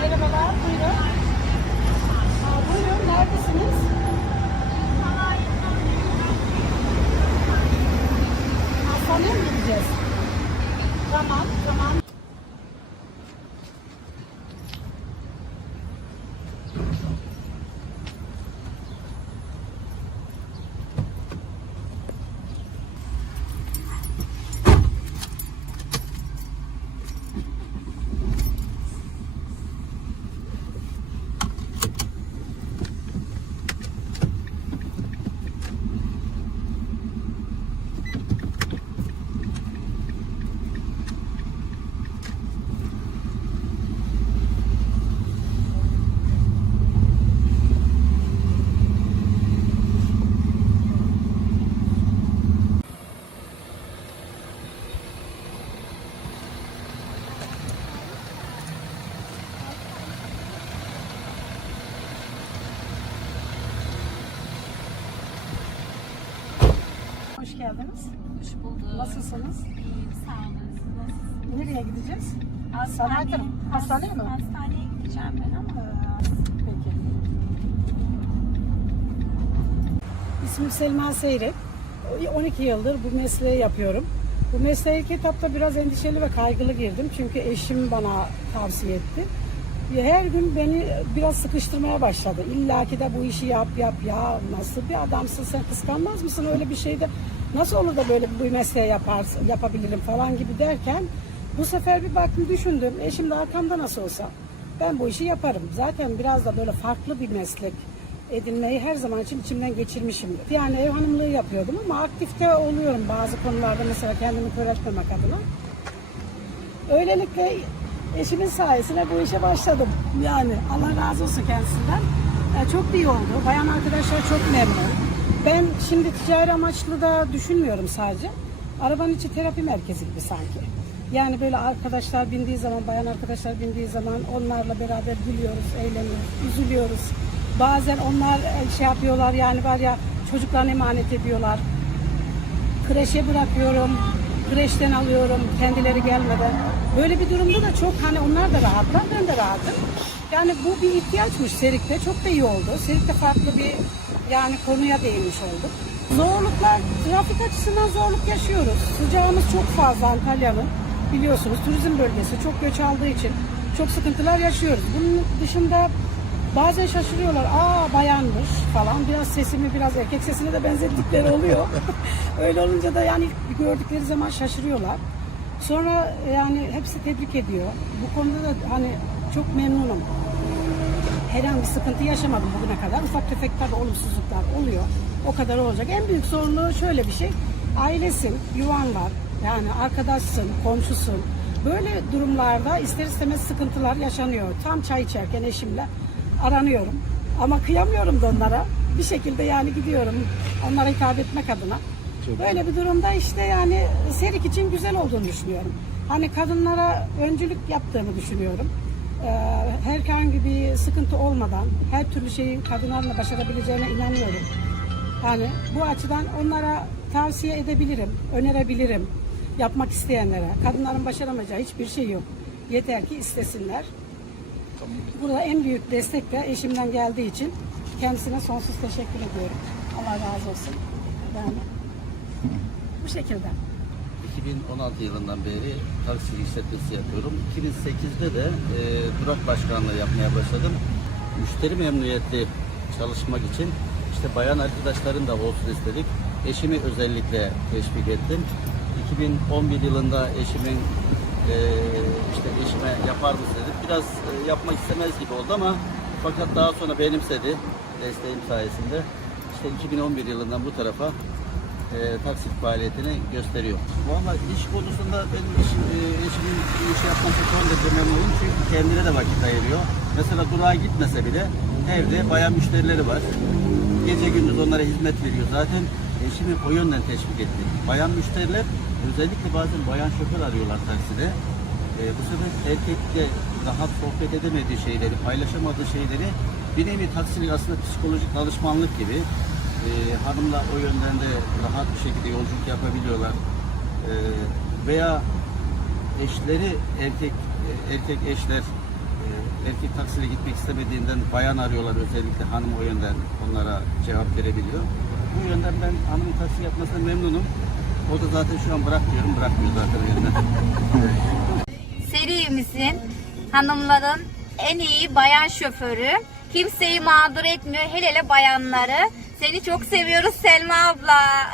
Merhabalar, buyurun. Buyurun, neredesiniz? Hastaneye? Tamam. Hoş geldiniz. Hoş bulduk. Nasılsınız? İyiyim, sağ olun. Nasılsınız? Nereye gideceğiz? Hastane- Sanatım. Hastaneye mi? Hastaneye gideceğim ben ama. Peki. İsmim Selma Seyrek. 12 yıldır bu mesleği yapıyorum. Bu mesleğe ilk etapta biraz endişeli ve kaygılı girdim. Çünkü eşim bana tavsiye etti. Her gün beni biraz sıkıştırmaya başladı. İlla ki de bu işi yap yap ya nasıl bir adamsın sen kıskanmaz mısın öyle bir şeyde nasıl olur da böyle bir mesleği yaparsın yapabilirim falan gibi derken bu sefer bir baktım düşündüm eşim de arkamda nasıl olsa ben bu işi yaparım. Zaten biraz da böyle farklı bir meslek edinmeyi her zaman için içimden geçirmişimdir. Yani ev hanımlığı yapıyordum ama aktifte oluyorum bazı konularda mesela kendimi kör etmemek adına. Öylelikle eşimin sayesinde bu işe başladım. Yani Allah razı olsun kendisinden. Yani çok iyi oldu. Bayan arkadaşlar çok memnun. Ben şimdi ticari amaçlı da düşünmüyorum sadece. Arabanın içi terapi merkezi gibi sanki. Yani böyle arkadaşlar bindiği zaman, bayan arkadaşlar bindiği zaman onlarla beraber gülüyoruz, eğleniyoruz, üzülüyoruz. Bazen onlar e, şey yapıyorlar yani var ya çocuklarını emanet ediyorlar kreşe bırakıyorum, kreşten alıyorum kendileri gelmeden. Böyle bir durumda da çok hani onlar da rahatlar, ben de rahatım. Yani bu bir ihtiyaçmış Serik'te. Çok da iyi oldu. Serik'te farklı bir yani konuya değinmiş olduk. Zorluklar, trafik açısından zorluk yaşıyoruz. Sıcağımız çok fazla Antalya'nın. Biliyorsunuz turizm bölgesi çok göç aldığı için çok sıkıntılar yaşıyoruz. Bunun dışında Bazen şaşırıyorlar. Aa bayanmış falan. Biraz sesimi biraz erkek sesine de benzettikleri oluyor. Öyle olunca da yani gördükleri zaman şaşırıyorlar. Sonra yani hepsi tebrik ediyor. Bu konuda da hani çok memnunum. Herhangi bir sıkıntı yaşamadım bugüne kadar. Ufak tefek tabii olumsuzluklar oluyor. O kadar olacak. En büyük sorunu şöyle bir şey. Ailesin, yuvan var. Yani arkadaşsın, komşusun. Böyle durumlarda ister istemez sıkıntılar yaşanıyor. Tam çay içerken eşimle aranıyorum. Ama kıyamıyorum da onlara. Bir şekilde yani gidiyorum onlara hitap etmek adına. Böyle bir durumda işte yani Serik için güzel olduğunu düşünüyorum. Hani kadınlara öncülük yaptığımı düşünüyorum. Ee, herhangi bir sıkıntı olmadan her türlü şeyi kadınlarla başarabileceğine inanıyorum. Yani bu açıdan onlara tavsiye edebilirim, önerebilirim yapmak isteyenlere. Kadınların başaramayacağı hiçbir şey yok. Yeter ki istesinler. Burada en büyük destek de eşimden geldiği için kendisine sonsuz teşekkür ediyorum. Allah razı olsun. Yani bu şekilde. 2016 yılından beri taksi işletmesi yapıyorum. 2008'de de e, durak başkanlığı yapmaya başladım. Müşteri memnuniyetli çalışmak için işte bayan arkadaşların da olsun istedik. Eşimi özellikle teşvik ettim. 2011 yılında eşimin e, işte eşime yapar mısın dedim. Biraz e, yapmak istemez gibi oldu ama fakat daha sonra benimsedi desteğim sayesinde. İşte 2011 yılından bu tarafa e, taksi faaliyetini gösteriyor. Valla iş konusunda benim iş, e, eşimin bu işi yapması son derece memnunum çünkü kendine de vakit ayırıyor. Mesela durağa gitmese bile evde bayan müşterileri var. Gece gündüz onlara hizmet veriyor. Zaten eşimi o yönden teşvik etti. Bayan müşteriler özellikle bazen bayan şoför arıyorlar takside. E, bu sefer erkekle rahat sohbet edemediği şeyleri, paylaşamadığı şeyleri bir nevi taksilik aslında psikolojik danışmanlık gibi e, hanımla o yönden de rahat bir şekilde yolculuk yapabiliyorlar. E, veya eşleri erkek e, erkek eşler e, erkek taksiyle gitmek istemediğinden bayan arıyorlar özellikle hanım o yönden onlara cevap verebiliyor. Bu yönden ben hanımın taksi yapmasına memnunum. O da zaten şu an bırak bırakmıyor zaten elinden. Serimizin hanımların en iyi bayan şoförü. Kimseyi mağdur etmiyor. Hele hele bayanları. Seni çok seviyoruz Selma abla.